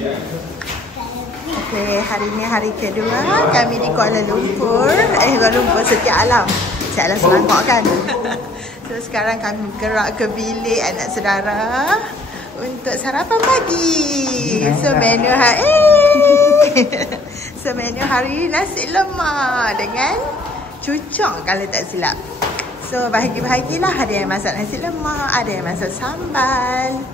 Okey, hari ni hari kedua kami di Kuala Lumpur. Kuala Lumpur Setia Alam. Setia Alam Selangor kan. So sekarang kami gerak ke bilik anak saudara untuk sarapan pagi. So menu so menu hari nasi lemak dengan cucuk kalau tak silap. So bahagi-bahagilah, ada yang masak nasi lemak, ada yang masak sambal.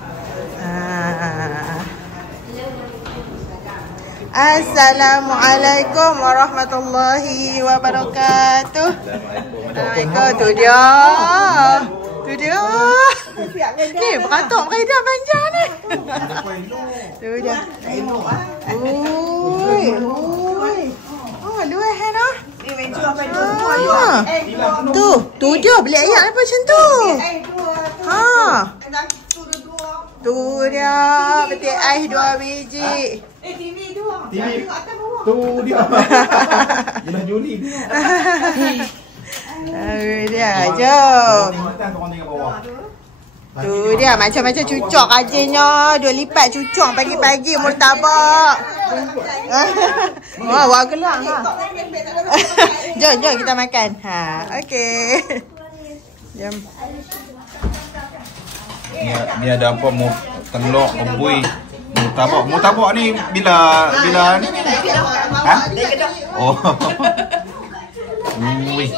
Assalamualaikum warahmatullahi wabarakatuh. Assalamualaikum. Tu dia. Ni beratok beredar panjang ni. Tu dia. Oi. Oh, luar dah. Tu dia beli ayam apa macam tu. Tu dia petik ais 2 biji. TV 2. TV tu dia. Jelas Juli dia. Dia jom. Tu dia macam-macam cucuk rajinnya. 2 lipat cucuk pagi-pagi murtabak. Wah, wah gelang ha. Jom kita makan. Okey. Jom. Ni ada apa telur rebui. Murtabak ni bila ni? Ha? Oh. Ui.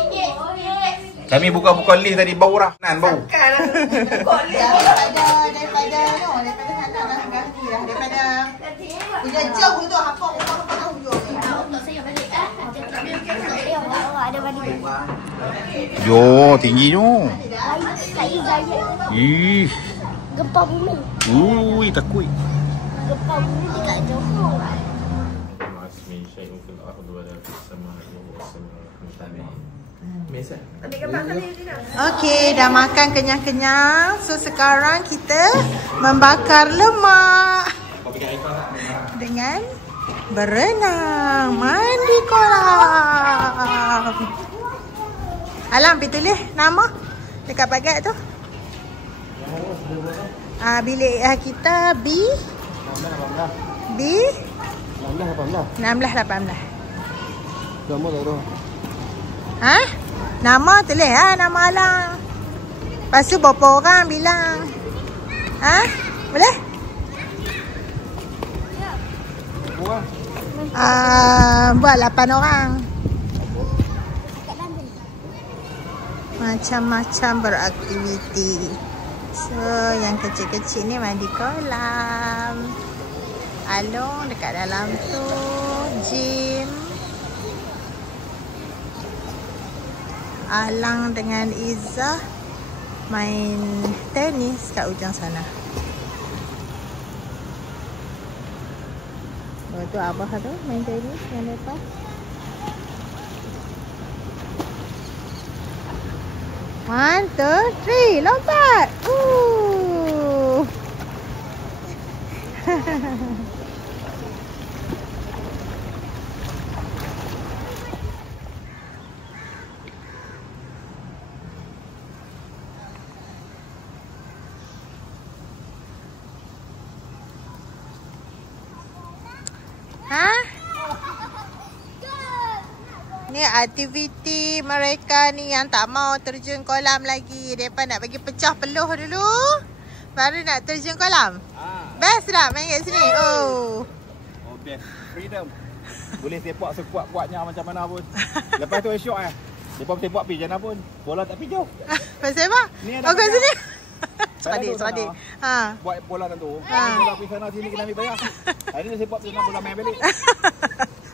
Kami buka list tadi bau dah. Bau. Daripada udah jauh tu hafal hujung. Yo, tingginya. Ih. Gempa bumi. Ui, takut. Gempa bumi dekat Johor. Okey, dah makan kenyang-kenyang. So sekarang kita membakar lemak dengan berenang, mandi kolam. Alam, pergi tulis nama dekat bagat tu. Bilik kita B 16-18. Nama tak tahu. Nama tulis nama Alang. Lepas tu berapa orang bilang. Boleh? Buat 8 orang. Macam-macam beraktiviti. So yang kecil-kecil ni mandi kolam. Along dekat dalam tu gym. Alang dengan Izzah main tenis kat ujung sana. Tu Abah tu main tenis yang lepas. One, two, three, lompat. Ni aktiviti mereka ni yang tak mau terjun kolam lagi. Mereka nak bagi pecah peluh dulu, baru nak terjun kolam. Best tak main kat sini? Oh best. Freedom. Boleh sepak sekuat-kuatnya macam mana pun. Lepas tu syok Lepas sepak pergi jana pun. Bola tak pergi jauh. Pasal apa? Kat sini? Seradik. Buat bola tentu. Bola pergi sana sini kena ambil bayar. Hari ni sepak pergi bola main balik.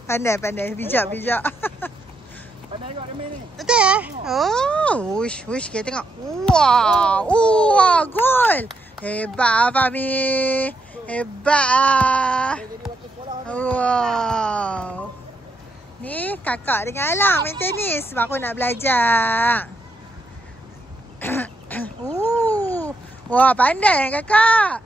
Pandai. Bijak. Pandai juga dia main ni. Betul Wush, kita tengok. Wah, gol. Hebat Fahmi. Hebat. Wow. Ni kakak dengan Alang main tenis. Baru nak belajar. Wah, pandai kakak.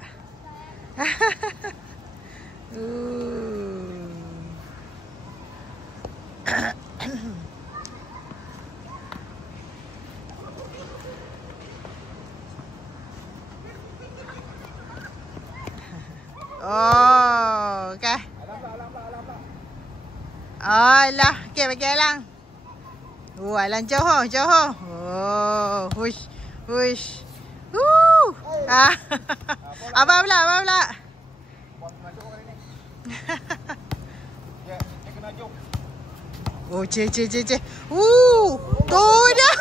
Oh, Alah, okey bagi Alang. Alang Johor, Johor. Oh, hush. Hush. Abang pula, abang pula. Dia kena jom. Oh, ce. Tu dah.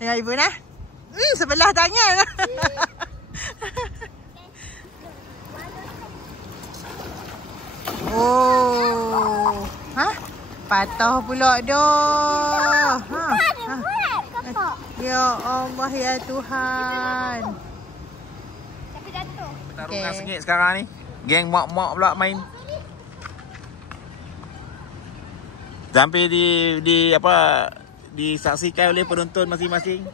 Tengok ibu nah. Sebelah tangan. Oh. Ha? Patah pula dah. Ya Allah ya Tuhan. Tapi jatuh. Pertarungan sengit sekarang ni. Geng mak-mak pula main. Sampai disaksikan oleh penonton masing-masing.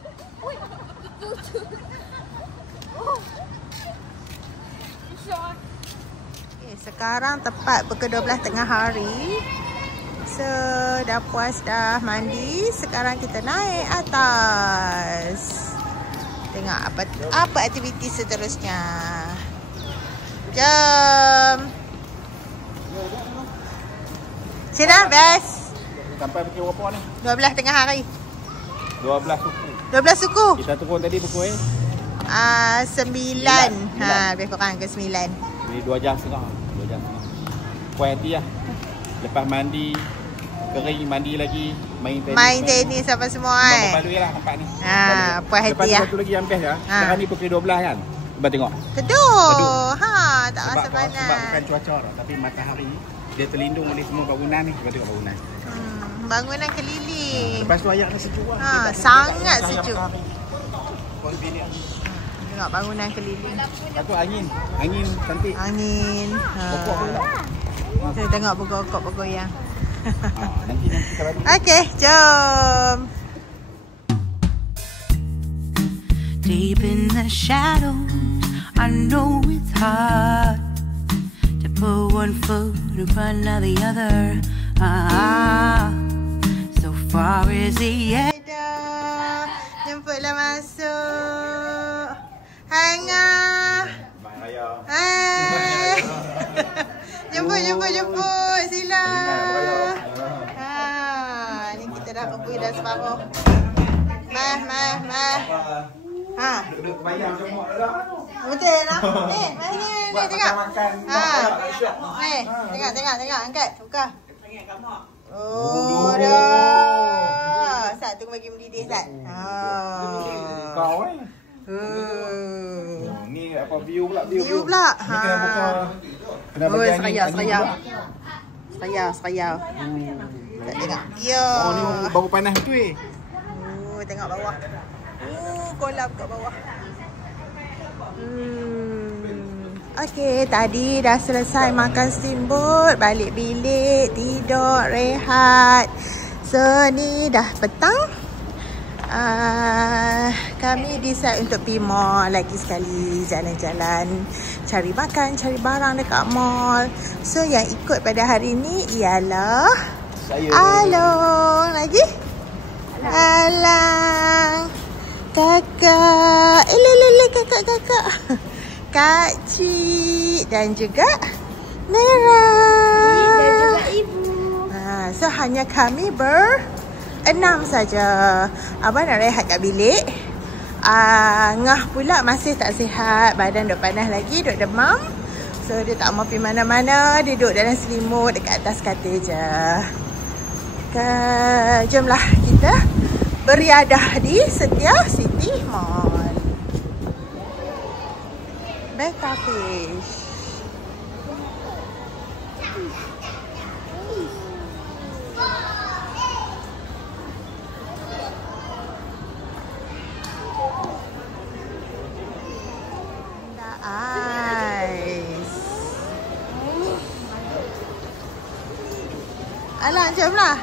Okay, sekarang tepat pukul 12 tengah hari. So, dah puas, dah mandi. Sekarang kita naik atas. Tengok apa aktiviti seterusnya. Jom. Sini, best. Sampai pukul berapa ni? 12 tengah hari. 12 suku. 12 suku. Kita turun tadi pukul 9. Lebih kurang ke 9. Ni 2 jam setengah. 2 jam setengah. Puas hati lah. Lepas mandi, kering, mandi lagi, main tenis apa semua Balui lah tempat ni. Puas hati lah. Lepas satu lagi yang best lah. Sekarang ni pukul 12 kan. Cuba tengok. Teduh. Tak rasa panas. Sebab bukan cuaca tapi matahari dia terlindung oleh semua bangunan ni. Cuba tengok bangunan. Bangunan keliling. Lepas tu ayat ni sejuk lah. Sangat sejuk. Tengok bangunan keliling. Lepas tu angin cantik. Angin. Pokok pula. Kita tengok pokok bergoyang. Nanti kalau Okey, jom. Deep in the shadows, I know it's hard to put one foot in front of the other. So far is the end. Jemputlah masuk. Hangah. Hai. Jemput. Sila. Ni kita dah kumpul dah separuh. Mah. duduk bayang semua dah. Betul lah. Ni tengok. Tengok. Angkat. Buka. Oh, dah. Sat, tunggu bagi mendidih, Sat. Kau ni apa view pula. Ni kena buka. Kena bagi Serayau. Tak tengok. Yo. Oh, ni baru panas tu Tengok bawah. Kolam kat bawah. Okey, tadi dah selesai makan steamboat, balik bilik, tidur, rehat. So, ni dah petang. Kami decide untuk pergi mall lagi sekali, jalan-jalan, cari makan, cari barang dekat mall. So, yang ikut pada hari ni ialah saya. Along lagi. Alang. Kakak. Kakak. Kak Cik dan juga Nera. Dan juga ibu. So hanya kami berenam saja. Abang nak rehat kat bilik. Ngah pula masih tak sihat. Badan duk panas lagi, duk demam. So dia tak mau pergi mana-mana. Dia duduk dalam selimut dekat atas katil je. Jomlah kita beriadah di Setia City Mall. Betta Fish. Ice. Alah, jomlah.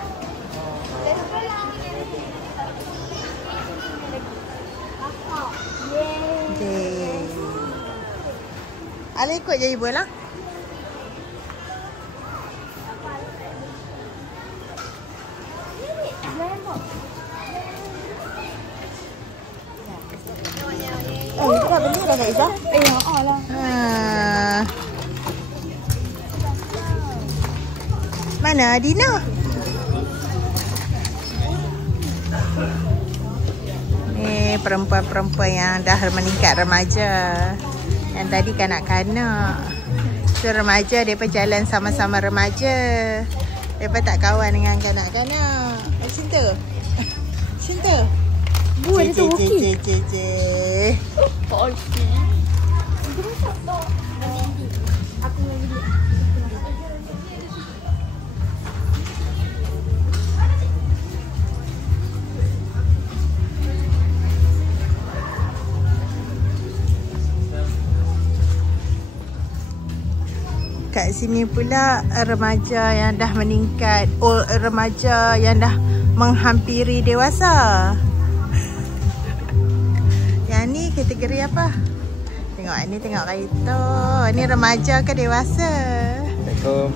Ala ikut je ibu lah. Kita dah beli dah Kak Izzah? Lah. Mana Dina? Ni perempuan-perempuan yang dah meningkat remaja. Yang tadi kanak-kanak. So remaja, mereka jalan sama-sama remaja. Mereka tak kawan dengan kanak-kanak. Macam tu. Macam tu. Bu ada tu okey. Okey. Aku lagi dia. Kat sini pula remaja yang dah meningkat, remaja yang dah menghampiri dewasa. Yang ni kategori apa? Tengok ni, tengok kereta. Ni remaja ke dewasa? Assalamualaikum.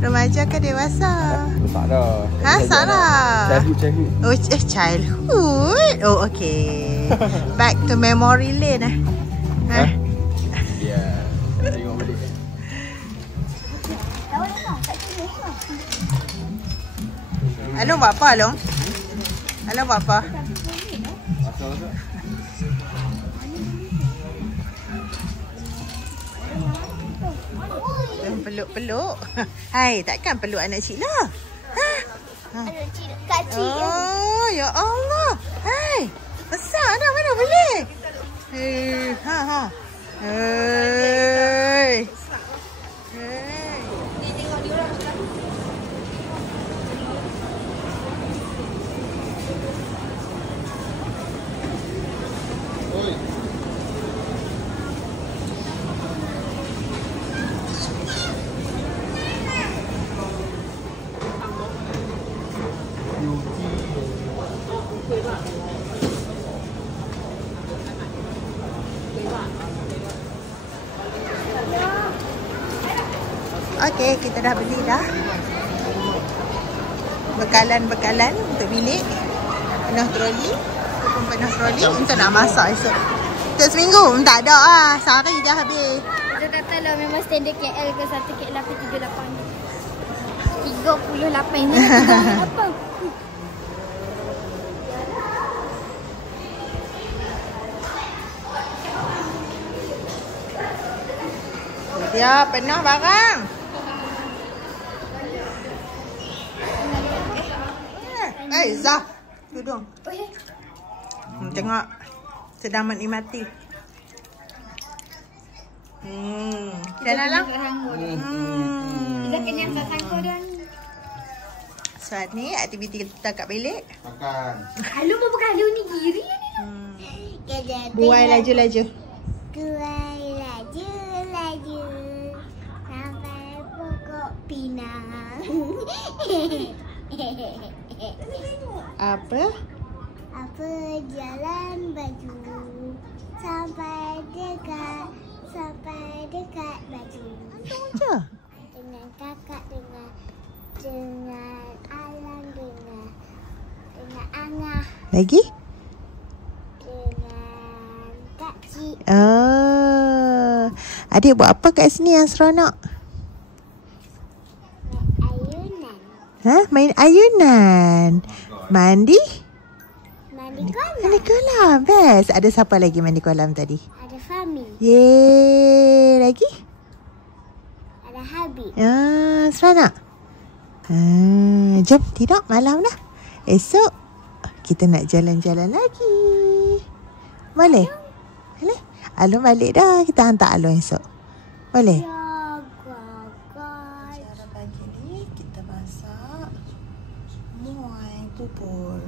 Remaja ke dewasa? Besar dah. Ha, besar dah. Childhood. Oh, childhood. Oh, okay. Back to memory lane eh. Ha? Ya. Tengok balik. Along buat apa, Along? Along buat apa? Peluk-peluk. Hai, takkan peluk anak cik lah. Ha? Aduh, Kak Cik. Oh, ya Allah. Hai, besar dah, mana boleh? Hei, ha ha. Hei. Hei. Ni tengok dia orang sekarang. Okey, kita dah beli dah bekalan-bekalan untuk bilik. Penuh troli. Ataupun penuh troli untuk nak masak esok. Untuk seminggu? Tak ada lah. Sehari dah habis. Dia kata lah memang standard KL ke 1 KL 38. 38 ni apa? Dia penuh barang. Zah, duduk. Tengok. Sedang menikmati. Jalan lah. Kita kenyang tak sangkut dah. Saat ni aktiviti kita kat bilik. Makan. Halu pun bukan halu ni kiri ni. Buai laju-laju. Buai laju-laju sampai pokok pinang. Apa? Apa jalan baju sampai dekat baju. Macam Dengan kakak dengan Alang dengan Angah lagi? dengan Kak Cik. Adik buat apa kat sini yang seronok? Ayunan. Ha? Main ayunan. Mandi? Mandi kolam. Mandi kolam. Best. Ada siapa lagi mandi kolam tadi? Ada Fahmi. Yeay. Lagi? Ada Habib. Seronok? Jom tidur malam dah. Esok kita nak jalan-jalan lagi. Boleh? Boleh? Alun balik dah. Kita hantar Alun esok. Boleh? Cara pagi ni kita masak muai bubur.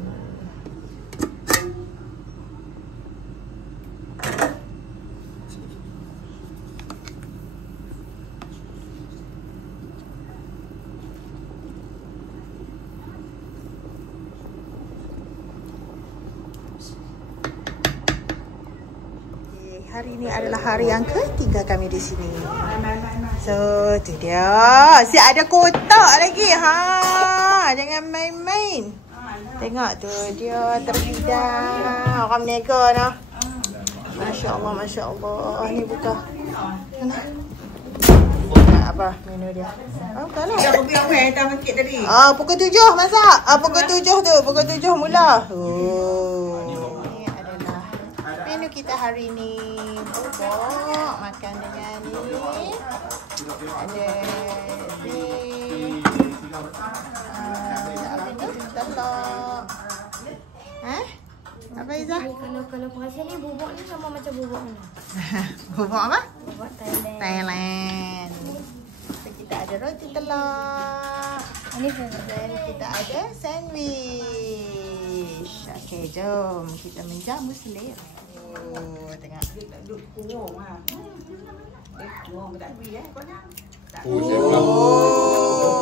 Hari ni adalah hari yang ketiga kami di sini. So, tu dia. Si ada kotak lagi. Ha, jangan main-main. Tengok tu dia terbidang. Orang meniaga dah. Masya-Allah, masya-Allah. Ni buka. Mana? apa menu dia? Oh, bukan lah. Dah pergi orang yang tahu sikit tadi. Pukul 7 masak. Pukul 7 tu. Pukul 7 mula. Oh. Ini adalah menu kita hari ni. Bubuk makan dengan ni. Ada ni. Apa tu? Telur. Apa Izzah? Kalau perasa ni bubuk ni sama macam bubuk ni. Bubuk apa? Bubuk Thailand. Thailand. So, kita ada roti telur. Ini sandwich. Dan kita ada sandwich. Okey, jom kita menjamu selera. Oh, tengok. Duduk kurung lah. Kurung tak beri kau nak.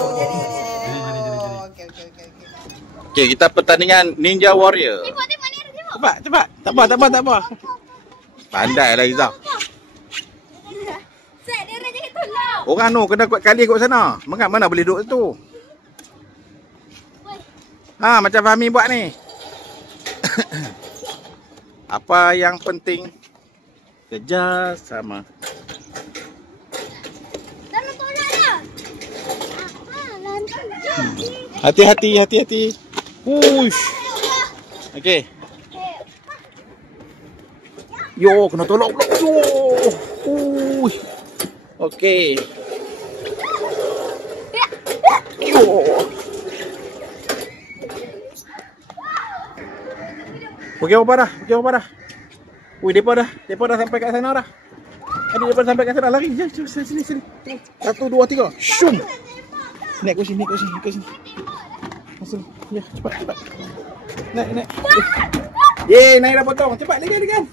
Okey. Okey, kita pertandingan Ninja Warrior. Tengok ni ada tengok. Cepat. Tak apa. Pandai lah Izzah. Set dia orang jangan tolak. Orang tu kena kuat kali kat sana. Mana boleh duduk situ. Macam Fahmi buat ni. Apa yang penting kerjasama. Dalam tolak dah. Hati-hati. Push. Okey. Yo, kena tolak pula. Yo. Push. Okey. Yo. Okey, apa dah? Depa dah sampai kat sana dah. Depa sampai kat sana lari. Jom, sini. 1 2 3. Shum. Naik ke sini. Masuk. Ya, cepat. Naik. Ye, naik dah potong. Cepat legan.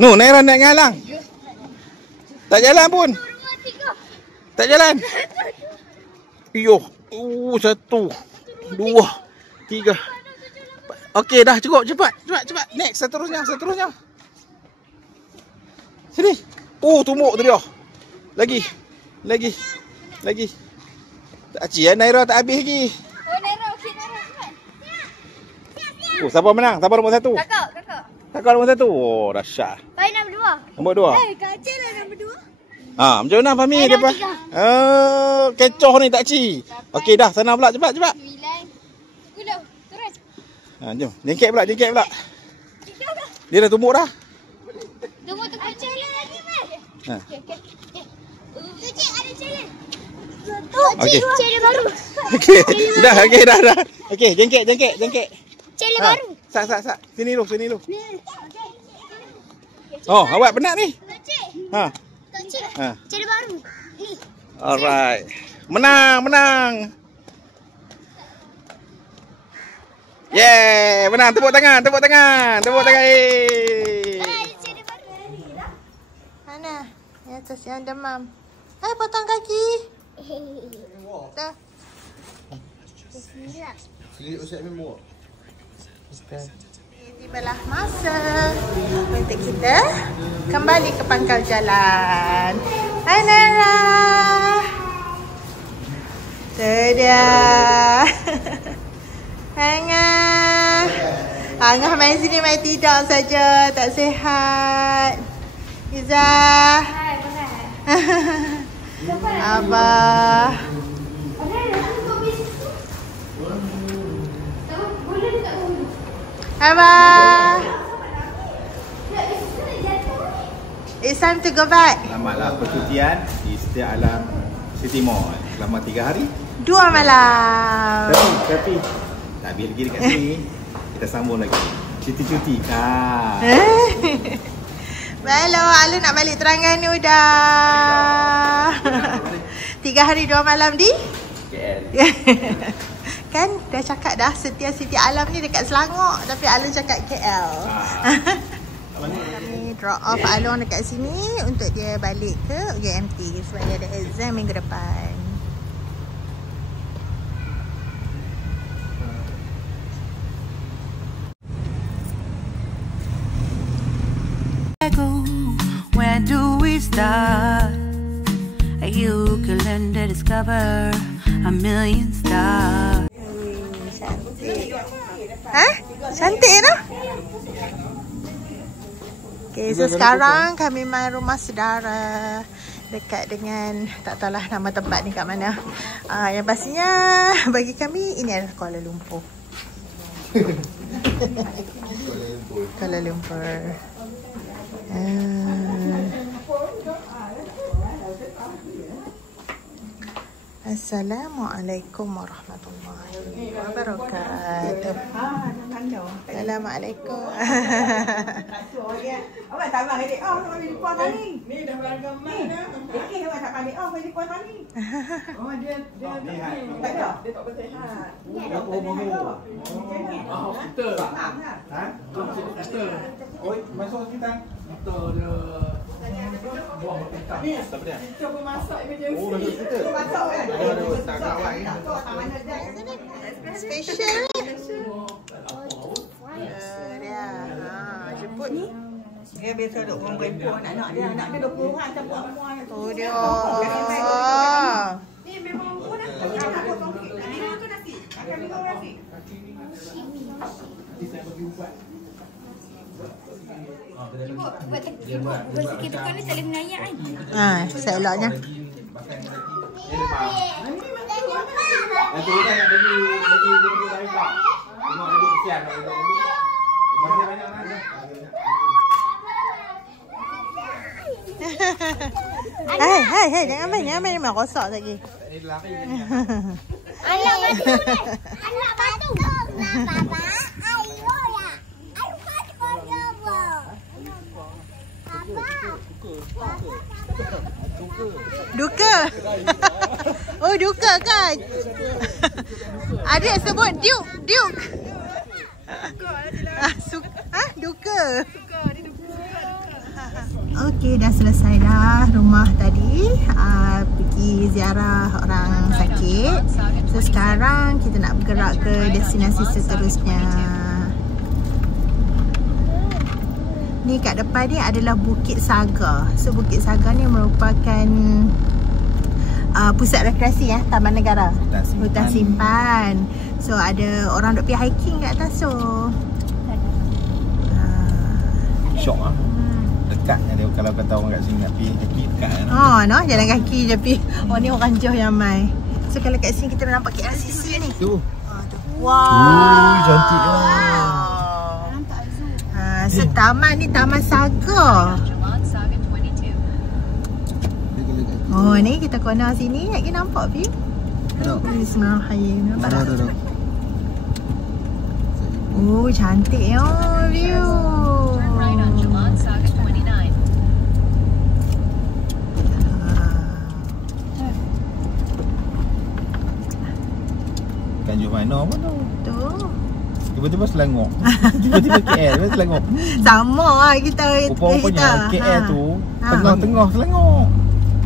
No, naik ngalang. Tak jalan pun. Tak jalan. Iyo. 1 2 3. Okey, dah cukup. Cepat. Next, seterusnya. Sini. Tumbuk tu dia. Lagi. Tak aci Naira tak habis lagi. Naira okey cepat. Siapa menang? Siapa nombor 1? Kakak. Kakak nombor 1. Dahsyat. Baik nombor 2. Nombor 2. Kak Aceh lah nombor 2. Macam mana Fahmi depa? Kecoh ni tak ci. Okey dah, sana pula cepat. 9 10 terus. Jom. Jengkek pula. Dia dah tumbuk dah. Tunggu Aceh lagi meh. Okey. Cik ada challenge. Okey. Challenge baru. Okey. Dah. Okey, jengkek. Challenge baru. Sak. Sini lu. Oh, awak penat ni? Cik. Ha. Cik. Ha. Challenge baru. Ni. Alright. Menang. Yeah, menang. Tepuk tangan. Challenge baru. Mana? Yang atas yang demam. Potong kaki. Dah. Tibalah masa untuk kita kembali ke pangkal jalan. Hai Nara. Tu dia. Angah main sini main tidur saja, tak sihat. Izzah. Abah. Abah. It's time to go back. Selamatlah percutian di Setia Alam City Mall selama 3 hari. 2 malam. Tapi tak habis lagi dekat sini. Kita sambung lagi. Cuti-cuti kan. Hello, Alu nak balik Terengganu dah. 3 hari 2 malam di KL. Kan dah cakap dah Setia City Alam ni dekat Selangor, tapi Alu cakap KL. Kami drop off Along dekat sini untuk dia balik ke UMT sebab dia ada exam minggu depan. Where do we start? You can learn to discover a million stars. Cantik. Ha? Cantik tak? Okay, so sekarang kami main rumah saudara dekat dengan, tak tahulah nama tempat ni kat mana. Yang pastinya bagi kami ini adalah Kuala Lumpur. Kuala Lumpur. Assalamualaikum warahmatullahi wabarakatuh. Assalamualaikum. Awak tak bang edit off sama di puan tadi. Ni dah beragam dah. Okey, awak tak balik off di puan tadi. Oh dia tak ada. Dia tak bersihat. Hospital. Ha? Hospital. Oi, masuk hospital. Hospital dia. Buang kita. Siapa dia? Cuba masak emergency. Oh, masuk hospital. Masak kan? Ada tak kawan. Tak mana dah. Special. Dia. Jemput ni. Dia biasa duk orang perempuan anak dia 20 orang tak buat puan. Oh dia. Ni memang pun anak potong kek. Ni tu nasi. Akan minum nasi. Buat sikit tukar ni saling mengayak kan. Seloknya. Nanti kita nak bagi Raifah. Tengok dia duduk kesian nak duduk dulu. Masih banyak nak. Hai, jangan main rosak lagi. Ini lari. Anak batu ni. Anak batu. Baba. Ayo ya. Ayo kau ya, Duka. Oh, duka kan? Adik sebut Duke. Duka. Okey, dah selesai dah rumah tadi. Pergi ziarah orang sakit. So sekarang kita nak bergerak ke destinasi seterusnya. Ni kat depan ni adalah Bukit Saga. So Bukit Saga ni merupakan pusat rekreasi Taman Negara, Hutan Simpan. So ada orang duk pergi hiking kat atas tu. Syok ah. Dekat dia kalau kata orang kat sini nak pergi hiking dekat. Jalan kaki je pergi. Oh ni orang Johor yang mai. So kalau kat sini kita nampak KLCC ni. Tu. Wow. Cantik ah. So taman ni Taman Saga. Oh ni kita corner sini, nak nampak view. Bismillahirrahmanirrahim. Nampak? Oh cantik view. Tanjung mana pun tu. Tiba-tiba Selangor. Tiba-tiba KL, tiba Selangor. Sama lah kita. Rupa-rupanya KL tu tengah-tengah Selangor.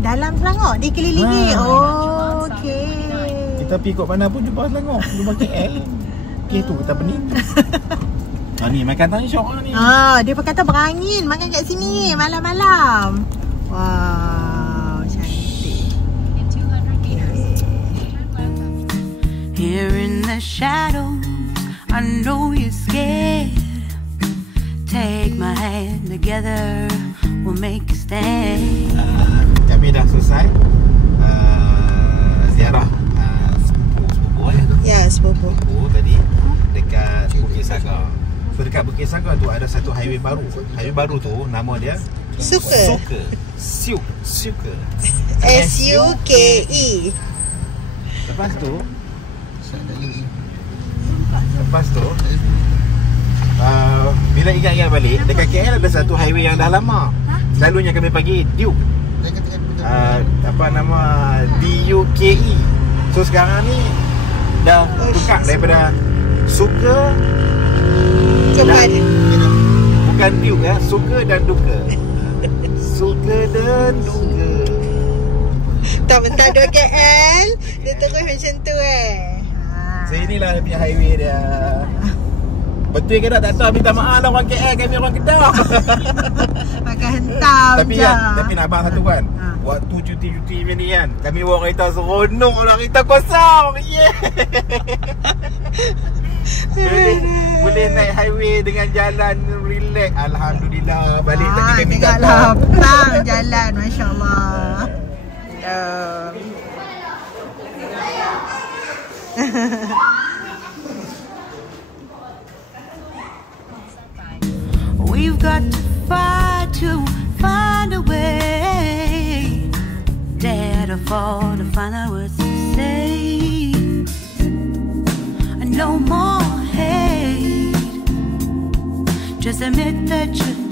Dalam Selangor, dikelilingi. Oh, okey. Kita pergi kot mana pun jumpa Selangor, jumpa KL. KL tu kita pening. Ni makan tadi syok ni. Dia kata berangin makan kat sini malam-malam. Wow, cantik. Here in the shadows, I know you're scared. Take my hand together, we'll make a stand. Kami dah selesai ziarah sepupu Ya, sepupu tadi dekat Bukit Saga. So dekat Bukit Saga tu ada satu highway baru. Highway baru tu nama dia Suka. Suka. SUKE. Lepas tu bila ingat-ingat balik, dekat KL ada satu highway yang dah lama. Selalunya kami panggil Duke. Apa nama, DUKE. So sekarang ni dah tukar daripada Suka bukan Duke Suka dan Duka. Suka dan Duka. Tak bentar 2 KL. Dia terus macam tu So inilah dia punya highway dia. Betul ke tak tahu, minta maaf lah orang KL, kami orang Kedah. Makan hentam Tapi je. tapi nak abang satu kan. Waktu cuti-cuti ni kan, kami bawa kereta seronok lah, kereta kosong. Yeah. boleh naik highway dengan jalan relax. Alhamdulillah. Balik tadi kami tengok lapang jalan, masya-Allah. We've got to fight to find a way. Dare to fall to find out what to say. No more hate. Just admit that you